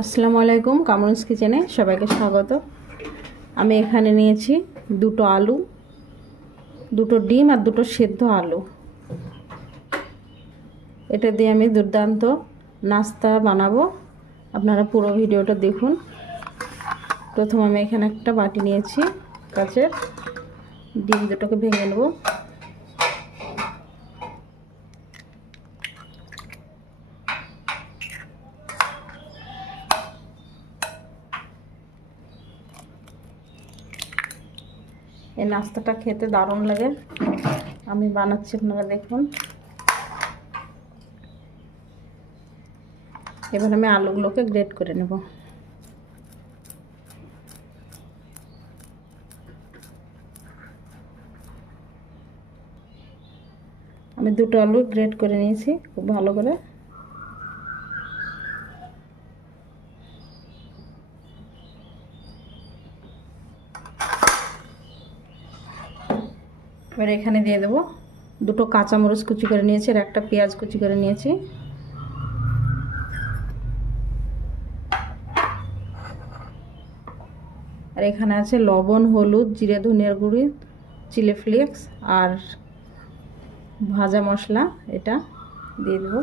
আসসালামু আলাইকুম কামরুন্স কিচেনে সবাইকে স্বাগত। আমি এখানে নিয়েছি দুটো আলু, দুটো ডিম আর দুটো সেদ্ধ আলু। এটা দিয়ে আমি দুর্দান্ত নাস্তা বানাবো। আপনারা পুরো ভিডিওটা দেখুন। প্রথম আমি এখানে একটা বাটি নিয়েছি কাচের ডিম দুটোকে ভেঙে নেব। এই নাস্তাটা খেতে দারুণ লাগে। আমি বানাচ্ছি, আপনারা দেখুন। এবার আমি আলুগুলোকে গ্রেট করে নেব। আমি দুটো আলু গ্রেট করে নিয়েছি, খুব ভালো করে। এবার এখানে দিয়ে দেবো দুটো কাঁচামরিচ কুচি করে নিয়েছি আর একটা পেঁয়াজ কুচি করে নিয়েছি। আর এখানে আছে লবণ, হলুদ, জিরে, ধনিয়ার গুঁড়ি, চিলি ফ্লেক্স আর ভাজা মশলা, এটা দিয়ে দেবো।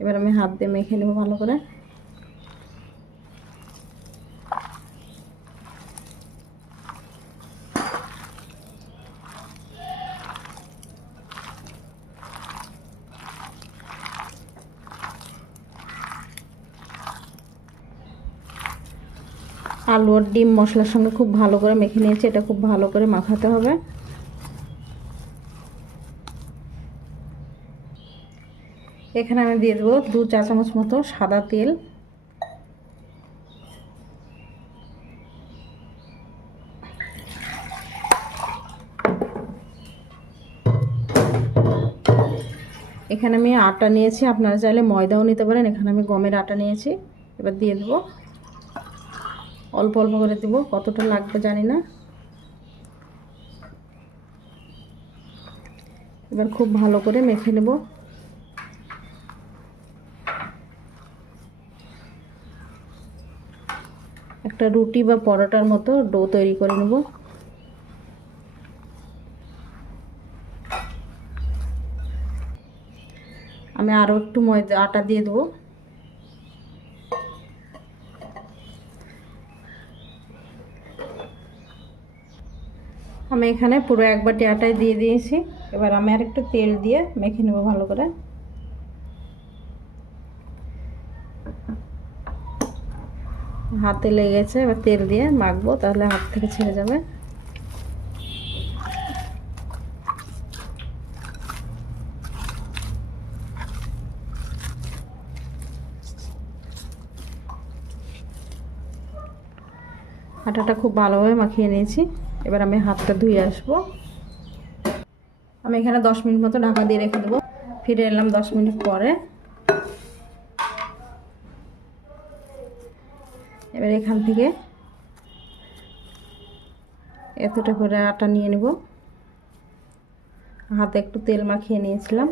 এবার আমি হাত দিয়ে মেখে নেব ভালো করে। আলু আর ডিম মশলার সঙ্গে খুব ভালো করে মেখে নিয়েছি, এটা খুব ভালো করে মাখাতে হবে। এখানে আমি দিয়ে দেবো দু চা চামচ মতো সাদা তেল। এখানে আমি আটা নিয়েছি, আপনারা চাইলে ময়দাও নিতে পারেন, এখানে আমি গমের আটা নিয়েছি, এবার দিয়ে দেবো। অল্প অল্প করে দেবো, কতটা লাগবে জানি না। এবার খুব ভালো করে মেখে নেব। একটা রুটি বা পরোটার মতো ডো তৈরি করে নেব। আমি আরও একটু ময়দা, আটা দিয়ে দেবো। আমি এখানে পুরো এক বাটি আটাই দিয়ে দিয়েছি। এবার আমি আর একটু তেল দিয়ে মেখে নেব ভালো করে। হাতে লেগেছে, এবার তেল দিয়ে মাখবো, তাহলে হাত থেকে ছেড়ে যাবে। আটাটা খুব ভালোভাবে মাখিয়ে নিয়েছি। এবার আমি হাতটা ধুয়ে আসব। আমি এখানে দশ মিনিট মতো ঢাকা দিয়ে রেখে দেবো। ফিরে এলাম দশ মিনিট পরে। এবার এখান থেকে এতটা করে আটা নিয়ে নেব। হাতে একটু তেল মাখিয়ে নিয়েছিলাম।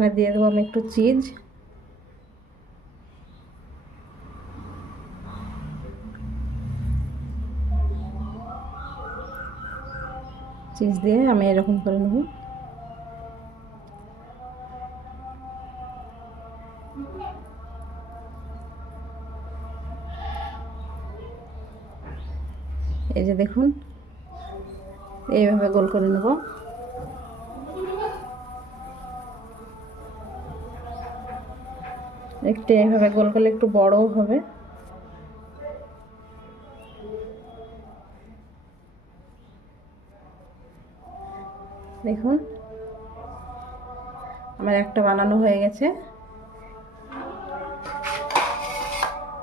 এখানে দিয়ে দেবো আমি একটু চিজ। চিজ দিয়ে আমি এরকম করে নেব। এই যে দেখুন, এইভাবে গোল করে নেব। একটু এইভাবে গোল করলে একটু বড়ও হবে। দেখুন, আমার একটা বানানো হয়ে গেছে।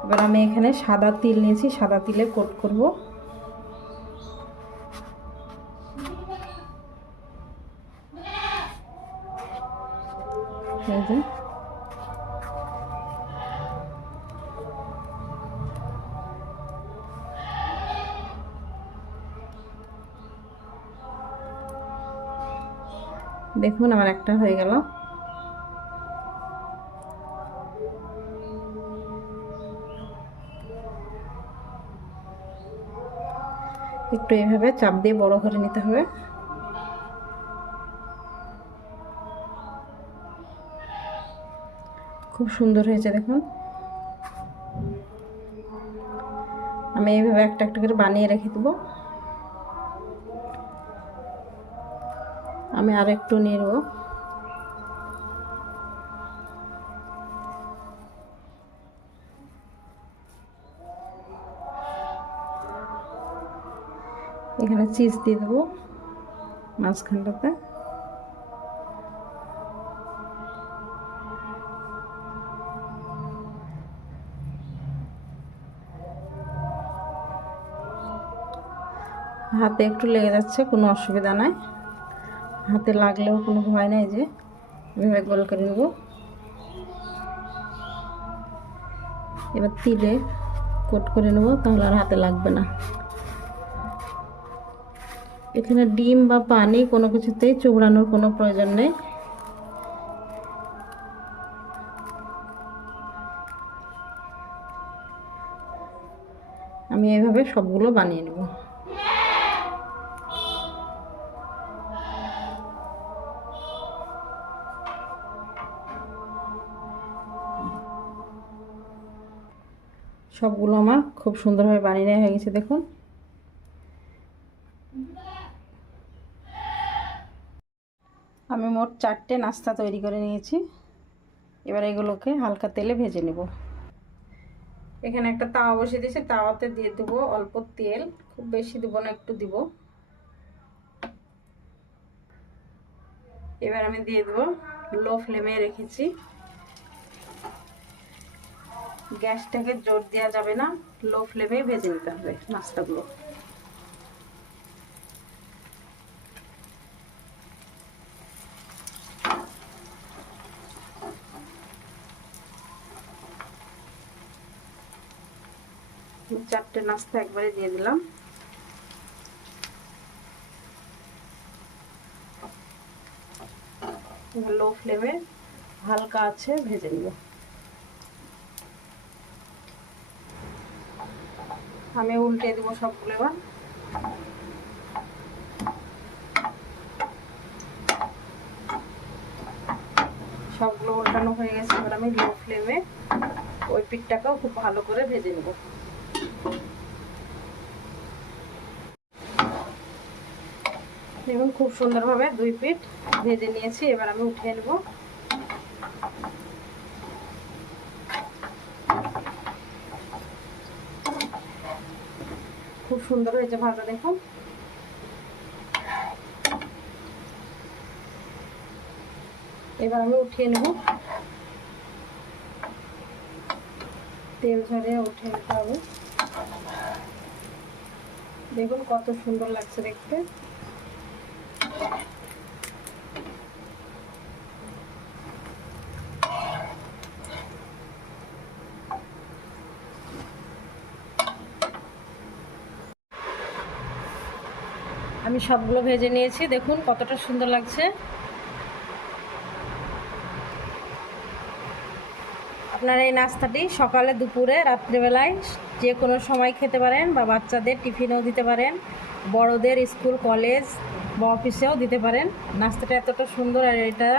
এবার আমি এখানে সাদা তিল নিয়েছি, সাদা তিলে কোট করব। দেখুন, আমার একটা হয়ে গেল। একটু এইভাবে চাপ দিয়ে বড় করে নিতে হবে। খুব সুন্দর হয়েছে, দেখুন। আমি এইভাবে একটা একটা করে বানিয়ে রেখে দেবো। আমি আর একটু নেব এখানে চিজ দিয়ে দেবো মাঝখানটাতে। হাতে একটু লেগে যাচ্ছে, কোনো অসুবিধা নাই। হাতে লাগলেও কোনো ভয় নাই যে, এভাবে গোল করে নেব। এবার তিলে কোট করে নেব, তাহলে আর হাতে লাগবে না। এখানে ডিম বা পানি কোনো কিছুতেই চুবড়ানোর কোনো প্রয়োজন নেই। আমি এভাবে সবগুলো বানিয়ে নেব। সবগুলো আমার খুব সুন্দরভাবে বানিয়ে নেওয়া হয়ে গেছে, দেখুন। আমি মোট চারটে নাস্তা তৈরি করে নিয়েছি। এবার এগুলোকে হালকা তেলে ভেজে নেব। এখানে একটা তাওয়া বসিয়ে দিয়েছি। তাওয়াতে দিয়ে দেবো অল্প তেল। খুব বেশি দেবো না, একটু দিব। এবার আমি দিয়ে দেবো লো ফ্লেমে রেখেছি। গ্যাসটাকে জোর দেওয়া যাবে না লো ফ্লেমেই ভেজে নিতে হবে নাস্তাগুলো। চারটে নাস্তা একবারে দিয়ে দিলাম। লো ফ্লেমে হালকা আছে, ভেজে নিব। আমি উল্টে দেবো সবগুলো এবার। সবগুলো উল্টানো হয়ে গেছে, এবার আমি লো ফ্লেমে ওই পিঠটাকেও খুব ভালো করে ভেজে নেব। দেখুন, খুব সুন্দরভাবে দুই পিঠ ভেজে নিয়েছি, এবার আমি উঠিয়ে নেব। সুন্দর হয়েছে ভাজা দেখুন। এবার আমি উঠিয়ে নেব। তেল ঝরিয়ে উঠে নিতে হবে। দেখুন কত সুন্দর লাগছে দেখতে। আমি সবগুলো ভেজে নিয়েছি। দেখুন কতটা সুন্দর লাগছে। আপনারা এই নাস্তাটি সকালে, দুপুরে, রাত্রিবেলায় যে কোনো সময় খেতে পারেন বা বাচ্চাদের টিফিনেও দিতে পারেন, বড়দের স্কুল, কলেজ বা অফিসেও দিতে পারেন। নাস্তাটা এতটা সুন্দর আর এটা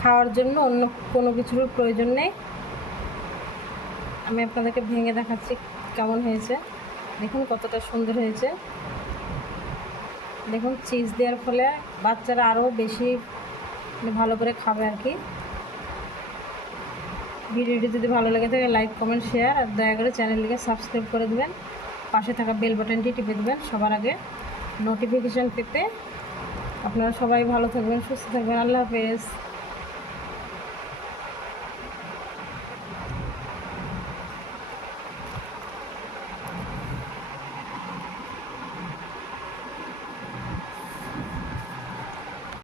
খাওয়ার জন্য অন্য কোনো কিছুর প্রয়োজন নেই। আমি আপনাদেরকে ভেঙে দেখাচ্ছি কেমন হয়েছে। দেখুন কতটা সুন্দর হয়েছে। দেখুন চিজ দেওয়ার ফলে বাচ্চারা আরও বেশি ভালো করে খাবে আর কি। ভিডিওটি যদি ভালো লেগে থাকে লাইক কমেন্ট শেয়ার আর দয়া করে চ্যানেলটিকে সাবস্ক্রাইব করে দেবেন। পাশে থাকা বেল বাটনটি টিপে দেবেন সবার আগে। নোটিফিকেশান পেতে আপনারা সবাই ভালো থাকবেন, সুস্থ থাকবেন। আল্লাহ হাফেজ।